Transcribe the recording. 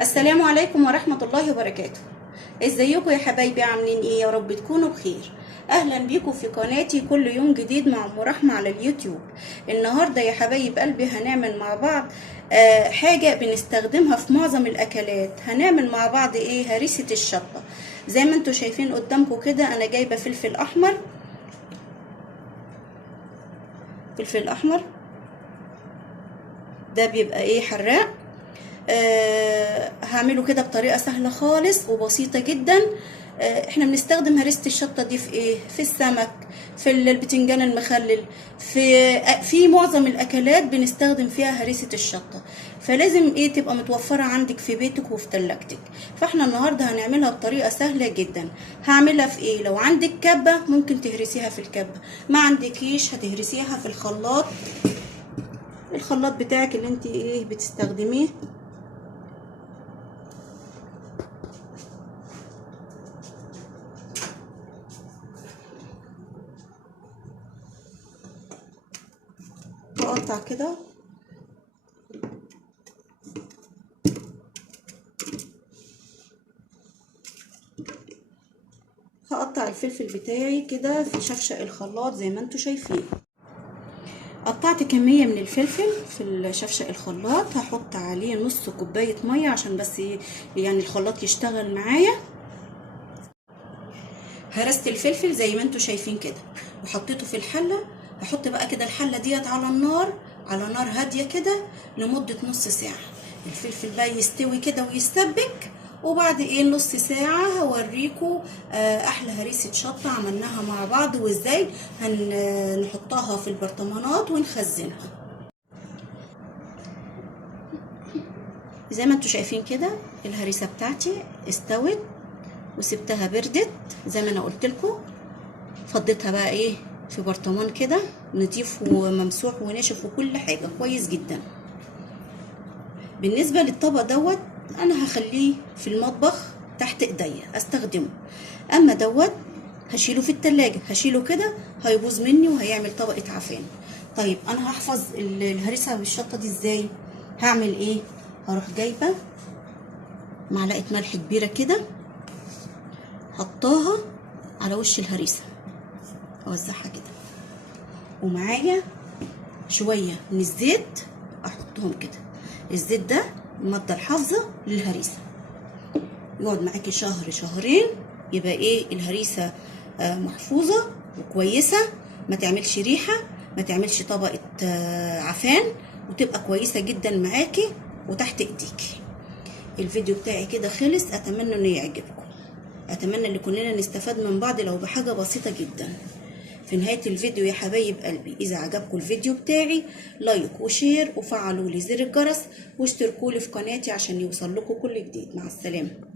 السلام عليكم ورحمة الله وبركاته. ازيكم يا حبايبي؟ عاملين ايه؟ يا رب تكونوا بخير. اهلا بيكم في قناتي كل يوم جديد مع ام رحمة على اليوتيوب. النهاردة يا حبايب قلبي هنعمل مع بعض حاجة بنستخدمها في معظم الاكلات. هنعمل مع بعض ايه؟ هريسة الشطة. زي ما انتوا شايفين قدامكم كده انا جايبة فلفل احمر. فلفل احمر ده بيبقى ايه؟ حراق. هعمله كده بطريقه سهله خالص وبسيطه جدا. احنا بنستخدم هريسه الشطه دي في ايه؟ في السمك، في البتنجان المخلل، في معظم الاكلات بنستخدم فيها هريسه الشطه. فلازم ايه؟ تبقى متوفره عندك في بيتك وفي تلاجتك. فاحنا النهارده هنعملها بطريقه سهله جدا. هعملها في ايه؟ لو عندك كبه ممكن تهرسيها في الكبه، ما عندكيش هتهرسيها في الخلاط. الخلاط بتاعك اللي انت ايه بتستخدميه. هقطع كده هقطع الفلفل بتاعي كده في شفشق الخلاط زي ما انتوا شايفين. قطعت كمية من الفلفل في شفشق الخلاط. هحط عليه نص كوباية مية عشان بس يعني الخلاط يشتغل معايا. هرست الفلفل زي ما انتوا شايفين كده وحطيته في الحلة. هحط بقى كده الحلة ديت على النار، على نار هادية كده لمدة نص ساعة. الفلفل بقى يستوي كده ويستبك، وبعد ايه نص ساعة هوريكم احلى هريسة شطة عملناها مع بعض وازاي هنحطها في البرطمانات ونخزنها. زي ما انتوا شايفين كده الهريسة بتاعتي استوت وسبتها بردت زي ما انا قلت لكم. فضيتها بقى ايه في برطمان كده نضيف وممسوح وناشف وكل حاجه كويس جدا. بالنسبه للطبق دوت انا هخليه في المطبخ تحت ايديا استخدمه. اما دوت هشيله في التلاجة، هشيله كده هيبوظ مني وهيعمل طبقه عفان. طيب انا هحفظ الهريسه بالشطه دي ازاي؟ هعمل ايه؟ هروح جايبه معلقه ملح كبيره كده حطاها على وش الهريسه، اوزعها كده، ومعايا شويه من الزيت احطهم كده. الزيت ده الماده الحافظه للهريسه، يقعد معاكي شهر شهرين يبقى ايه الهريسه محفوظه وكويسه، ما تعملش ريحه، ما تعملش طبقه عفان، وتبقى كويسه جدا معاكي وتحت ايديكي. الفيديو بتاعي كده خلص. اتمنى انه يعجبكم، اتمنى ان كلنا نستفاد من بعض لو بحاجه بسيطه جدا. في نهاية الفيديو يا حبايب قلبي إذا عجبكم الفيديو بتاعي لايك وشير وفعلوا لي زر الجرس واشتركوا لي في قناتي عشان يوصل لكم كل جديد. مع السلامة.